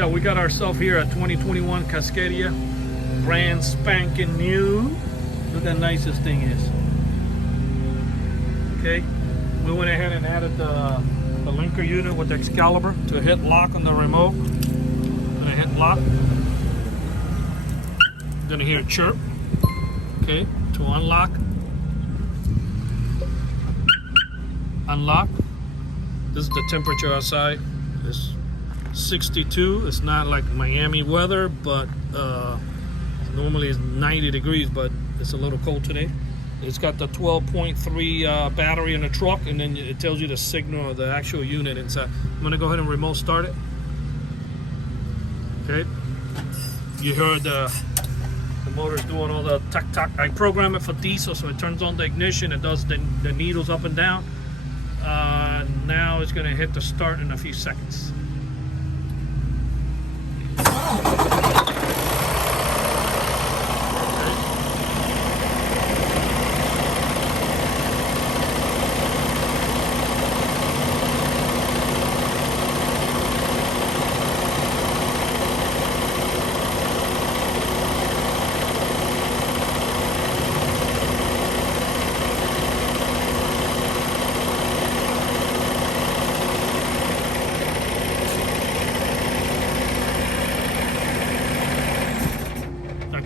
Yeah, we got ourselves here at 2021 Cascadia, brand spanking new. Look how nice this thing is. Okay, we went ahead and added the linker unit with the Excalibur to hit lock on the remote. Gonna hit lock. Gonna hear a chirp. Okay, to unlock. Unlock. This is the temperature outside. It's 62. It's not like Miami weather, but normally it's 90 degrees, but it's a little cold today. It's got the 12.3 battery in the truck, and then it tells you the signal of the actual unit inside. I'm gonna go ahead and remote start it. Okay, you heard the motor's doing all the tuck. I program it for diesel, so it turns on the ignition. It does the needles up and down. Now it's gonna hit the start in a few seconds.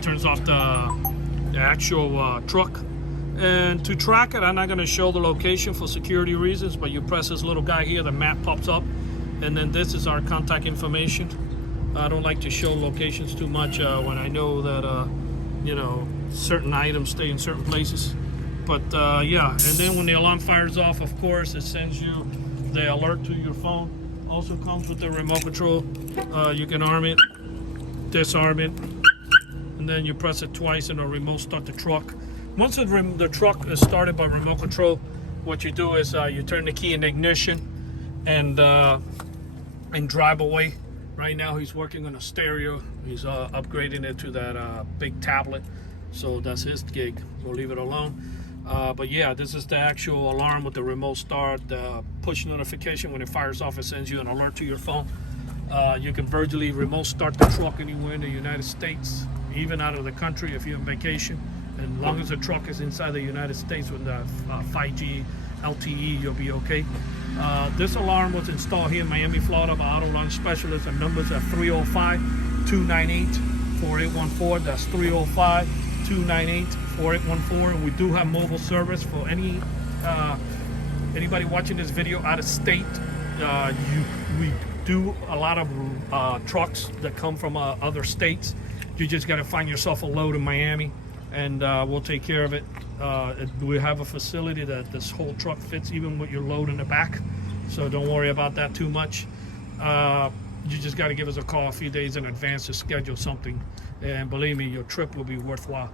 Turns off the actual truck. And to track it, I'm not going to show the location for security reasons, but you press this little guy here, the map pops up, and then this is our contact information. I don't like to show locations too much when I know that you know, certain items stay in certain places. But yeah, and then when the alarm fires off, of course, it sends you the alert to your phone. Also comes with the remote control. You can arm it, disarm it, and then you press it twice and it'll remote start the truck. Once the truck is started by remote control, what you do is you turn the key in the ignition and drive away. Right now he's working on a stereo. He's upgrading it to that big tablet, so that's his gig. We'll leave it alone. But yeah, this is the actual alarm with the remote start, the push notification. When it fires off, it sends you an alert to your phone. You can virtually remote start the truck anywhere in the United States, even out of the country if you're on vacation. And as long as the truck is inside the United States with the 5G LTE, you'll be okay. This alarm was installed here in Miami, Florida by Auto Launch Specialists. Our numbers are 305-298-4814. That's 305-298-4814. And we do have mobile service for anybody watching this video out of state. We do a lot of trucks that come from other states. You just got to find yourself a load in Miami, and we'll take care of it. We have a facility that this whole truck fits, even with your load in the back, so don't worry about that too much. You just got to give us a call a few days in advance to schedule something, and believe me, your trip will be worthwhile.